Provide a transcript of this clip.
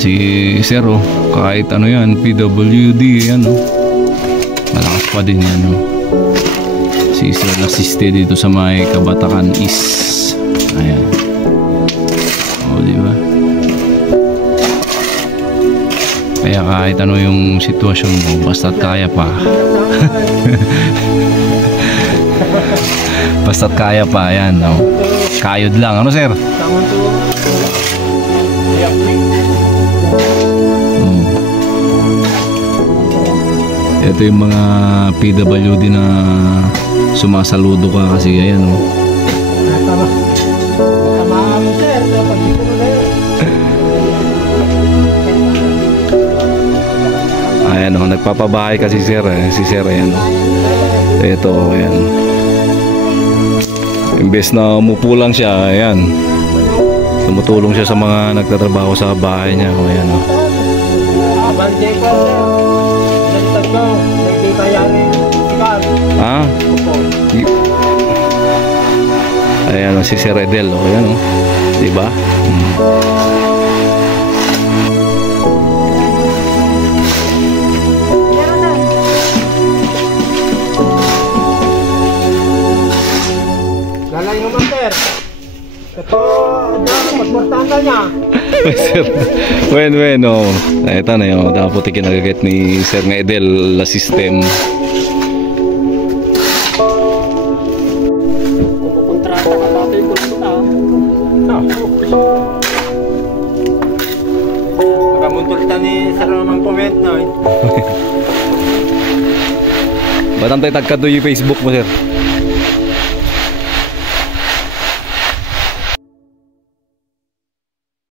Si Sir, oh, kahit ano yan, PWD yan, oh. Malakas pa din yan, oh. Si Sir assiste dito sa may Kabatakan East. Ayan. O, diba? Kaya kahit ano yung sitwasyon mo, basta't kaya pa. Basta't kaya pa, ayan, oh. Kayod lang, ano Sir? Ito yung mga PWD na sumasaludo ka kasi ayan, oh. Ayan, oh, nagpapabahay kasi Sir, si Sir, ayan, oh. Ito, ayan. Imbes na umupo lang siya, ayan, tumutulong siya sa mga nagtatrabaho sa bahay niya, oh, ayan, oh. Ah? Ayan, si Sir Edel, oh, ayan, oh. Diba? Lalay naman, Sir. Ito, pagportanga niya. Sir, wen, oh. Ito na yun, dapat ikinagagat ni Sir Edel la system. Kontrata ka natin kung ito na. Nakamuntulta ni Sir naman comment, no? Ba't ang tayo tagkado yung Facebook mo, Sir?